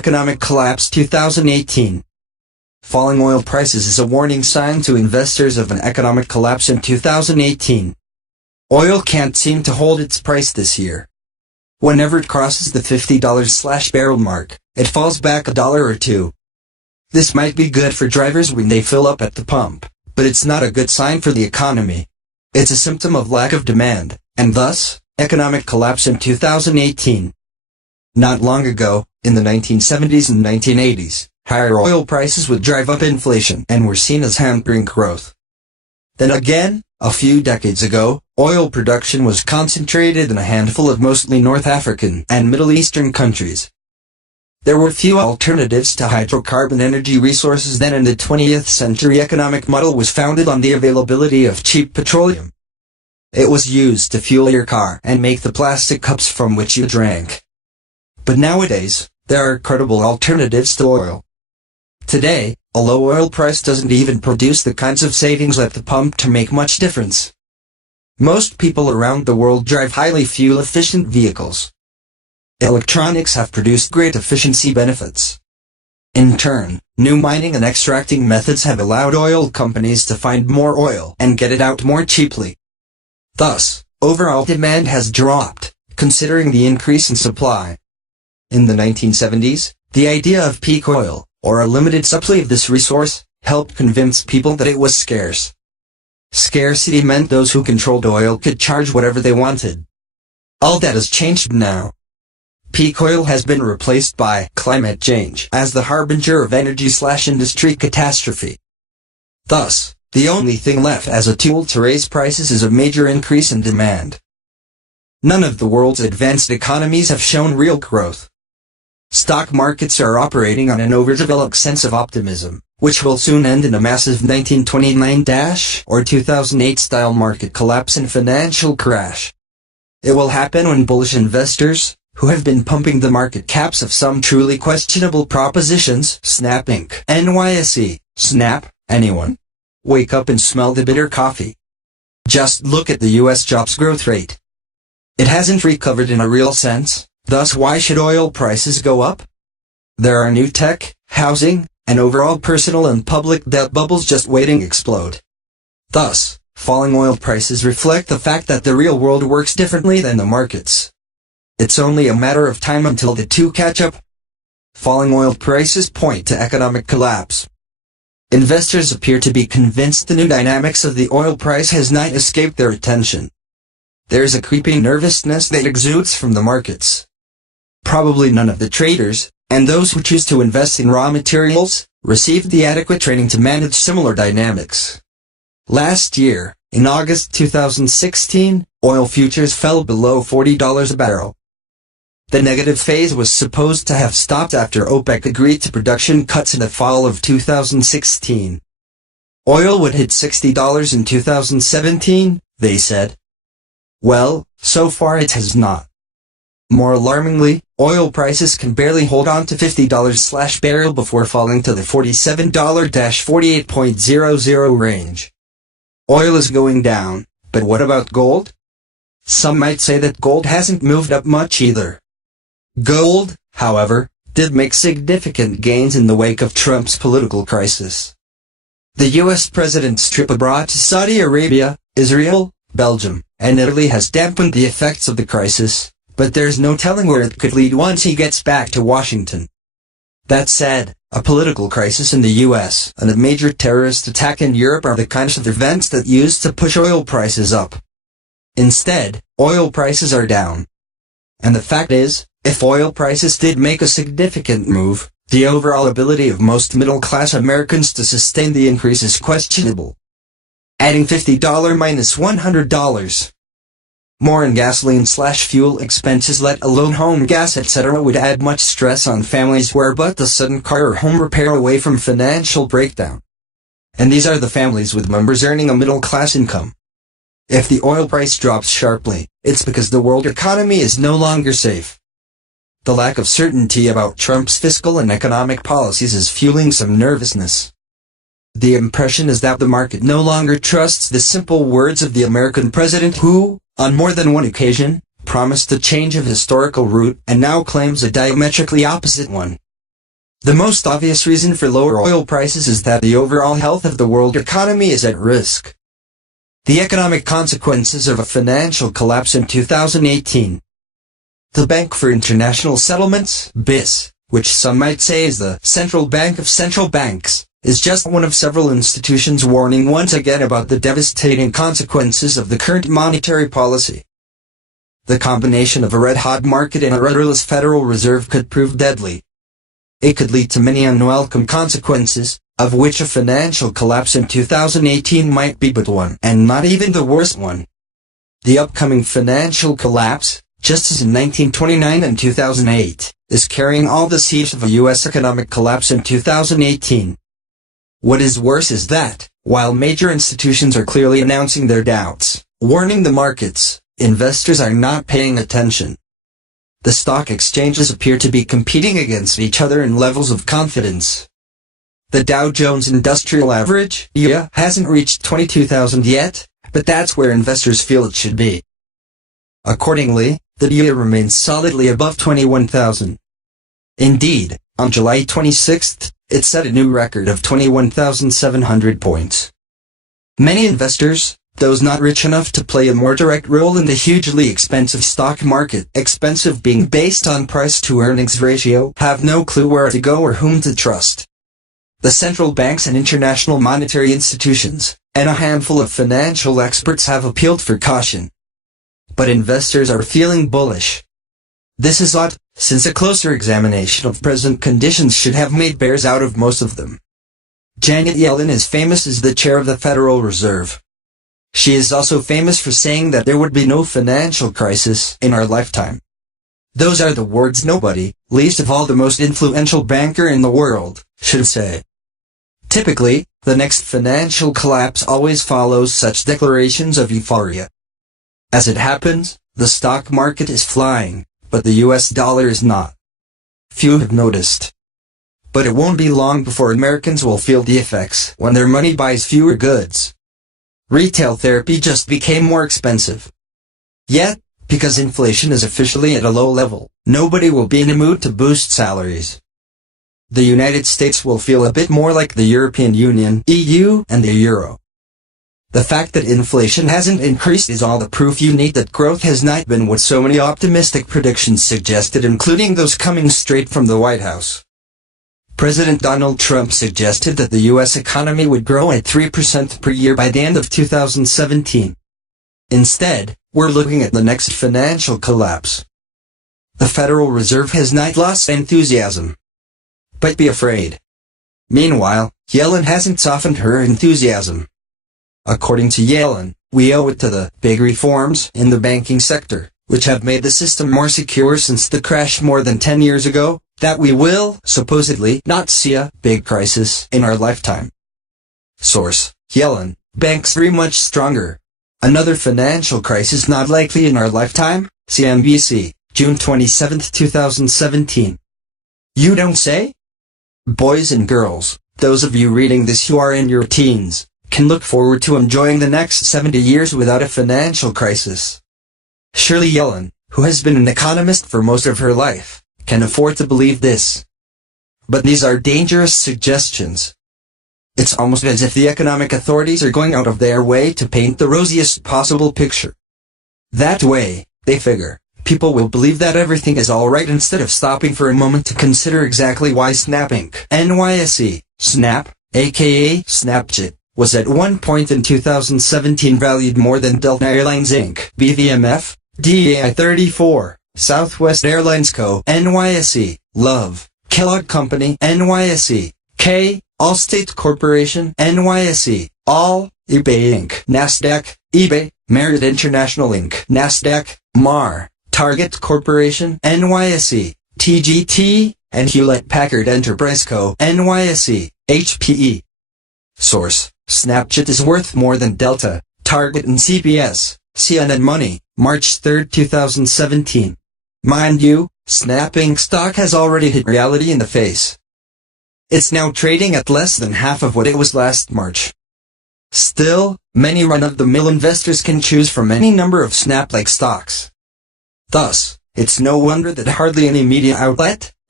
Economic Collapse 2018. Falling oil prices is a warning sign to investors of an economic collapse in 2018. Oil can't seem to hold its price this year. Whenever it crosses the $50/barrel mark, it falls back $1 or $2. This might be good for drivers when they fill up at the pump, but it's not a good sign for the economy. It's a symptom of lack of demand, and thus, economic collapse in 2018. Not long ago, in the 1970s and 1980s, higher oil prices would drive up inflation and were seen as hampering growth. Then again, a few decades ago, oil production was concentrated in a handful of mostly North African and Middle Eastern countries. There were few alternatives to hydrocarbon energy resources then, and the 20th century economic model was founded on the availability of cheap petroleum. It was used to fuel your car and make the plastic cups from which you drank. But nowadays, there are credible alternatives to oil. Today, a low oil price doesn't even produce the kinds of savings at the pump to make much difference. Most people around the world drive highly fuel-efficient vehicles. Electronics have produced great efficiency benefits. In turn, new mining and extracting methods have allowed oil companies to find more oil and get it out more cheaply. Thus, overall demand has dropped, considering the increase in supply. In the 1970s, the idea of peak oil, or a limited supply of this resource, helped convince people that it was scarce. Scarcity meant those who controlled oil could charge whatever they wanted. All that has changed now. Peak oil has been replaced by climate change as the harbinger of energy/industry catastrophe. Thus, the only thing left as a tool to raise prices is a major increase in demand. None of the world's advanced economies have shown real growth. Stock markets are operating on an overdeveloped sense of optimism, which will soon end in a massive 1929 or 2008 style market collapse and financial crash. It will happen when bullish investors, who have been pumping the market caps of some truly questionable propositions, Snap Inc., NYSE, Snap, anyone, wake up and smell the bitter coffee. Just look at the US jobs growth rate. It hasn't recovered in a real sense. Thus, why should oil prices go up? There are new tech, housing, and overall personal and public debt bubbles just waiting to explode. Thus, falling oil prices reflect the fact that the real world works differently than the markets. It's only a matter of time until the two catch up. Falling oil prices point to economic collapse. Investors appear to be convinced the new dynamics of the oil price has not escaped their attention. There is a creeping nervousness that exudes from the markets. Probably none of the traders, and those who choose to invest in raw materials, received the adequate training to manage similar dynamics. Last year, in August 2016, oil futures fell below $40 a barrel. The negative phase was supposed to have stopped after OPEC agreed to production cuts in the fall of 2016. Oil would hit $60 in 2017, they said. Well, so far it has not. More alarmingly, oil prices can barely hold on to $50/barrel before falling to the $47-48.00 range. Oil is going down, but what about gold? Some might say that gold hasn't moved up much either. Gold, however, did make significant gains in the wake of Trump's political crisis. The U.S. president's trip abroad to Saudi Arabia, Israel, Belgium, and Italy has dampened the effects of the crisis, but there's no telling where it could lead once he gets back to Washington. That said, a political crisis in the U.S. and a major terrorist attack in Europe are the kinds of events that used to push oil prices up. Instead, oil prices are down. And the fact is, if oil prices did make a significant move, the overall ability of most middle-class Americans to sustain the increase is questionable. Adding $50 minus $100 more in gasoline/fuel expenses, let alone home gas etc., would add much stress on families who are but a sudden car or home repair away from financial breakdown. And these are the families with members earning a middle-class income. If the oil price drops sharply, it's because the world economy is no longer safe. The lack of certainty about Trump's fiscal and economic policies is fueling some nervousness. The impression is that the market no longer trusts the simple words of the American president who, on more than one occasion, promised a change of historical route and now claims a diametrically opposite one. The most obvious reason for lower oil prices is that the overall health of the world economy is at risk. The economic consequences of a financial collapse in 2018. The Bank for International Settlements, BIS, which some might say is the central bank of central banks, is just one of several institutions warning once again about the devastating consequences of the current monetary policy. The combination of a red-hot market and a rudderless Federal Reserve could prove deadly. It could lead to many unwelcome consequences, of which a financial collapse in 2018 might be but one, and not even the worst one. The upcoming financial collapse, just as in 1929 and 2008, is carrying all the seeds of a U.S. economic collapse in 2018. What is worse is that, while major institutions are clearly announcing their doubts, warning the markets, investors are not paying attention. The stock exchanges appear to be competing against each other in levels of confidence. The Dow Jones Industrial Average, DJI, hasn't reached 22,000 yet, but that's where investors feel it should be. Accordingly, the DJI remains solidly above 21,000. Indeed, on July 26th, it set a new record of 21,700 points. Many investors, those not rich enough to play a more direct role in the hugely expensive stock market, expensive being based on price-to-earnings ratio, have no clue where to go or whom to trust. The central banks and international monetary institutions, and a handful of financial experts have appealed for caution. But investors are feeling bullish. This is odd, since a closer examination of present conditions should have made bears out of most of them. Janet Yellen is famous as the chair of the Federal Reserve. She is also famous for saying that there would be no financial crisis in our lifetime. Those are the words nobody, least of all the most influential banker in the world, should say. Typically, the next financial collapse always follows such declarations of euphoria. As it happens, the stock market is flying, but the US dollar is not. Few have noticed. But it won't be long before Americans will feel the effects when their money buys fewer goods. Retail therapy just became more expensive. Yet, because inflation is officially at a low level, nobody will be in a mood to boost salaries. The United States will feel a bit more like the European Union, EU, and the Euro. The fact that inflation hasn't increased is all the proof you need that growth has not been what so many optimistic predictions suggested, including those coming straight from the White House. President Donald Trump suggested that the U.S. economy would grow at 3% per year by the end of 2017. Instead, we're looking at the next financial collapse. The Federal Reserve has not lost enthusiasm. But be afraid. Meanwhile, Yellen hasn't softened her enthusiasm. According to Yellen, we owe it to the big reforms in the banking sector, which have made the system more secure since the crash more than 10 years ago, that we will, supposedly, not see a big crisis in our lifetime. Source: Yellen, banks very much stronger. Another financial crisis not likely in our lifetime, CNBC, June 27, 2017. You don't say? Boys and girls, those of you reading this who are in your teens, can look forward to enjoying the next 70 years without a financial crisis. Surely Yellen, who has been an economist for most of her life, can afford to believe this. But these are dangerous suggestions. It's almost as if the economic authorities are going out of their way to paint the rosiest possible picture. That way, they figure, people will believe that everything is alright instead of stopping for a moment to consider exactly why Snap Inc., NYSE, Snap, aka Snapchat, was at one point in 2017 valued more than Delta Airlines Inc., BVMF, DEI 34, Southwest Airlines Co., NYSE, Love, Kellogg Company, NYSE, K, Allstate Corporation, NYSE, All, eBay Inc., NASDAQ, eBay, Marriott International Inc., NASDAQ, MAR, Target Corporation, NYSE, TGT, and Hewlett-Packard Enterprise Co., NYSE, HPE. Source: Snapchat is worth more than Delta, Target and CBS, CNN Money, March 3, 2017. Mind you, Snap Inc. stock has already hit reality in the face. It's now trading at less than half of what it was last March. Still, many run-of-the-mill investors can choose from any number of Snap-like stocks. Thus, it's no wonder that hardly any media outlet,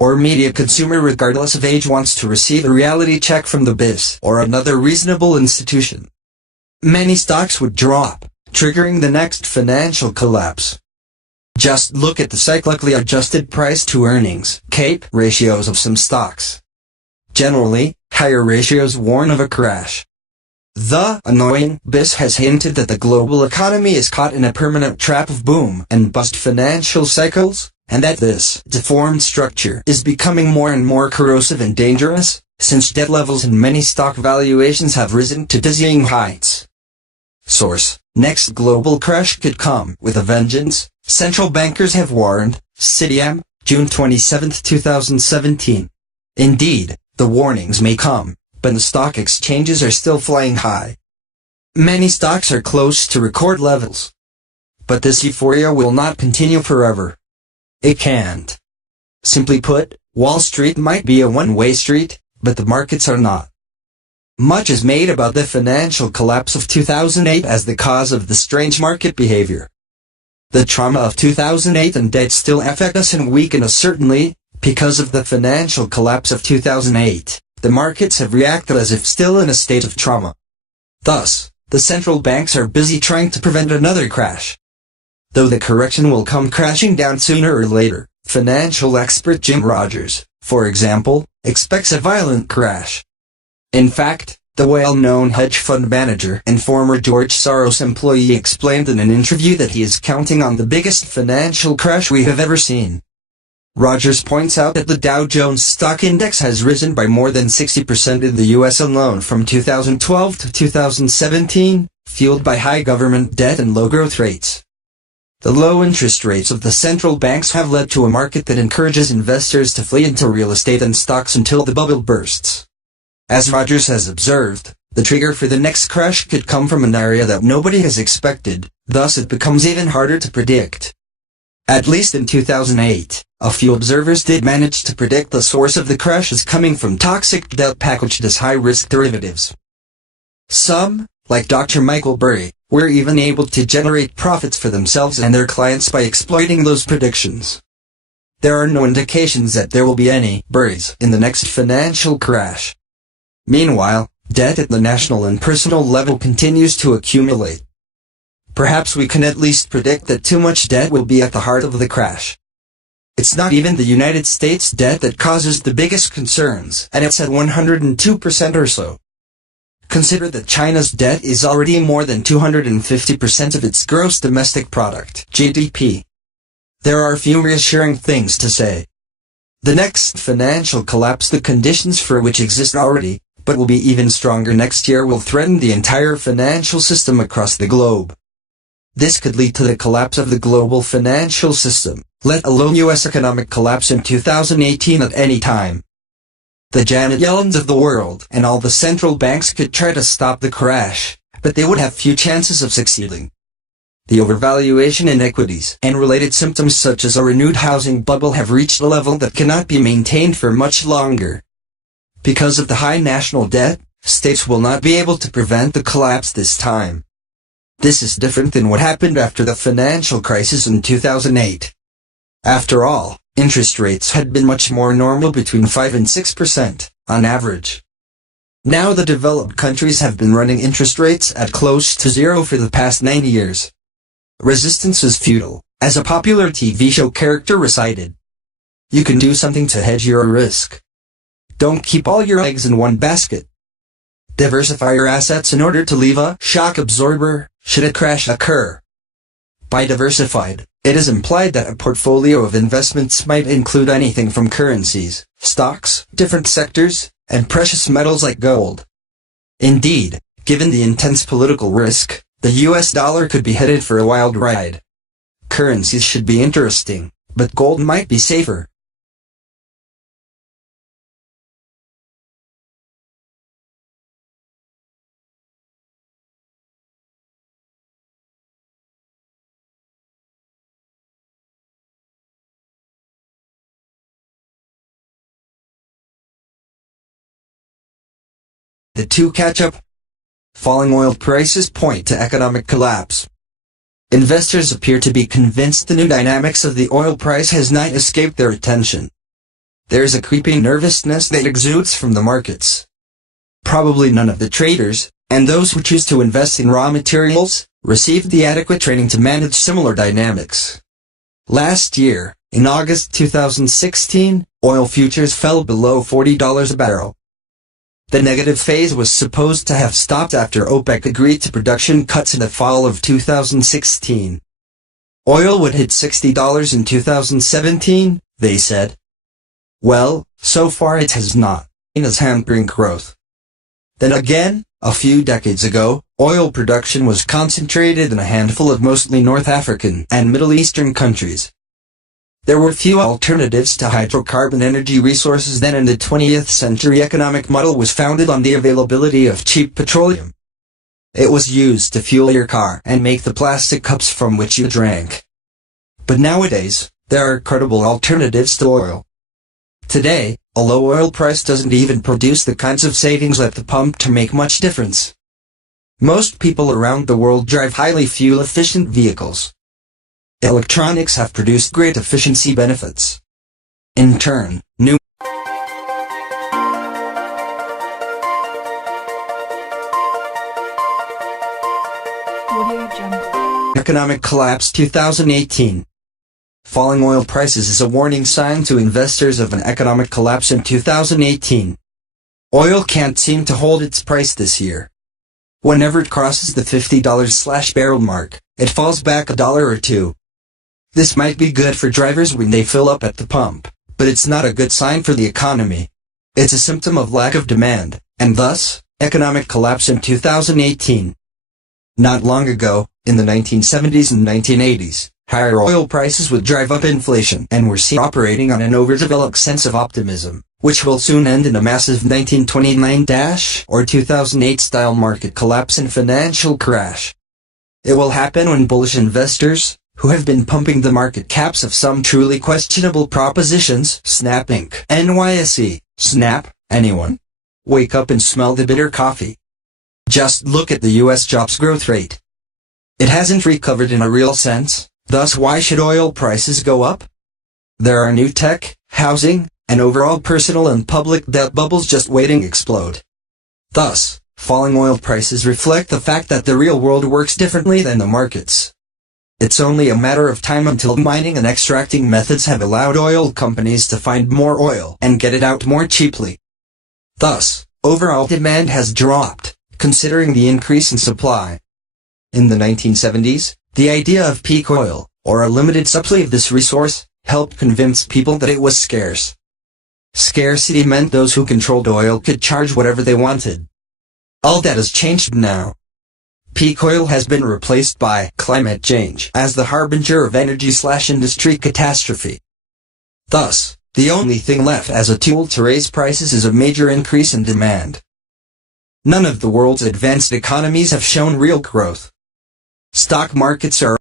or media consumer regardless of age wants to receive a reality check from the BIS or another reasonable institution. Many stocks would drop, triggering the next financial collapse. Just look at the cyclically adjusted price-to-earnings (CAPE) ratios of some stocks. Generally, higher ratios warn of a crash. The annoying BIS has hinted that the global economy is caught in a permanent trap of boom and bust financial cycles, and that this deformed structure is becoming more and more corrosive and dangerous, since debt levels in many stock valuations have risen to dizzying heights. Source: next global crash could come with a vengeance, central bankers have warned. CDM, June 27, 2017. Indeed, the warnings may come, but the stock exchanges are still flying high. Many stocks are close to record levels. But this euphoria will not continue forever. It can't. Simply put, Wall Street might be a one-way street, but the markets are not. Much is made about the financial collapse of 2008 as the cause of the strange market behavior. The trauma of 2008 and debt still affect us and weaken us certainly. Because of the financial collapse of 2008, the markets have reacted as if still in a state of trauma. Thus, the central banks are busy trying to prevent another crash. Though the correction will come crashing down sooner or later, financial expert Jim Rogers, for example, expects a violent crash. In fact, the well-known hedge fund manager and former George Soros employee explained in an interview that he is counting on the biggest financial crash we have ever seen. Rogers points out that the Dow Jones stock index has risen by more than 60% in the U.S. alone from 2012 to 2017, fueled by high government debt and low growth rates. The low interest rates of the central banks have led to a market that encourages investors to flee into real estate and stocks until the bubble bursts. As Rogers has observed, the trigger for the next crash could come from an area that nobody has expected, thus it becomes even harder to predict. At least in 2008, a few observers did manage to predict the source of the crash as coming from toxic debt packaged as high-risk derivatives. Some, like Dr. Michael Burry, were even able to generate profits for themselves and their clients by exploiting those predictions. There are no indications that there will be any Burrys in the next financial crash. Meanwhile, debt at the national and personal level continues to accumulate. Perhaps we can at least predict that too much debt will be at the heart of the crash. It's not even the United States debt that causes the biggest concerns, and it's at 102% or so. Consider that China's debt is already more than 250% of its gross domestic product, GDP. There are few reassuring things to say. The next financial collapse, the conditions for which exist already, but will be even stronger next year, will threaten the entire financial system across the globe. This could lead to the collapse of the global financial system, let alone U.S. economic collapse in 2018 at any time. The Janet Yellens of the world and all the central banks could try to stop the crash, but they would have few chances of succeeding. The overvaluation in equities and related symptoms such as a renewed housing bubble have reached a level that cannot be maintained for much longer. Because of the high national debt, states will not be able to prevent the collapse this time. This is different than what happened after the financial crisis in 2008. After all, interest rates had been much more normal, between 5 and 6%, on average. Now the developed countries have been running interest rates at close to zero for the past 9 years. Resistance is futile, as a popular TV show character recited. You can do something to hedge your risk. Don't keep all your eggs in one basket. Diversify your assets in order to leave a shock absorber, should a crash occur. By diversified, it is implied that a portfolio of investments might include anything from currencies, stocks, different sectors, and precious metals like gold. Indeed, given the intense political risk, the US dollar could be headed for a wild ride. Currencies should be interesting, but gold might be safer. The two catch up. Falling oil prices point to economic collapse. Investors appear to be convinced the new dynamics of the oil price has not escaped their attention. there is a creeping nervousness that exudes from the markets. Probably none of the traders, and those who choose to invest in raw materials, received the adequate training to manage similar dynamics. Last year, in August 2016, oil futures fell below $40 a barrel. The negative phase was supposed to have stopped after OPEC agreed to production cuts in the fall of 2016. Oil would hit $60 in 2017, they said. Well, so far it has not, and is hampering growth. Then again, a few decades ago, oil production was concentrated in a handful of mostly North African and Middle Eastern countries. There were few alternatives to hydrocarbon energy resources then, and the 20th century economic model was founded on the availability of cheap petroleum. It was used to fuel your car and make the plastic cups from which you drank. But nowadays, there are credible alternatives to oil. Today, a low oil price doesn't even produce the kinds of savings at the pump to make much difference. Most people around the world drive highly fuel-efficient vehicles. Electronics have produced great efficiency benefits. In turn, new economic collapse 2018. Falling oil prices is a warning sign to investors of an economic collapse in 2018. Oil can't seem to hold its price this year. Whenever it crosses the $50/barrel mark, it falls back $1 or $2. This might be good for drivers when they fill up at the pump, but it's not a good sign for the economy. It's a symptom of lack of demand, and thus, economic collapse in 2018. Not long ago, in the 1970s and 1980s, higher oil prices would drive up inflation and were seen operating on an overdeveloped sense of optimism, which will soon end in a massive 1929 or 2008 style market collapse and financial crash. It will happen when bullish investors, who have been pumping the market caps of some truly questionable propositions, Snap Inc., NYSE, Snap, anyone, wake up and smell the bitter coffee. Just look at the US jobs growth rate. It hasn't recovered in a real sense, thus why should oil prices go up? There are new tech, housing, and overall personal and public debt bubbles just waiting to explode. Thus, falling oil prices reflect the fact that the real world works differently than the markets. It's only a matter of time until mining and extracting methods have allowed oil companies to find more oil and get it out more cheaply. Thus, overall demand has dropped, considering the increase in supply. In the 1970s, the idea of peak oil, or a limited supply of this resource, helped convince people that it was scarce. Scarcity meant those who controlled oil could charge whatever they wanted. All that has changed now. Peak oil has been replaced by climate change as the harbinger of energy/industry catastrophe. Thus, the only thing left as a tool to raise prices is a major increase in demand. None of the world's advanced economies have shown real growth. Stock markets are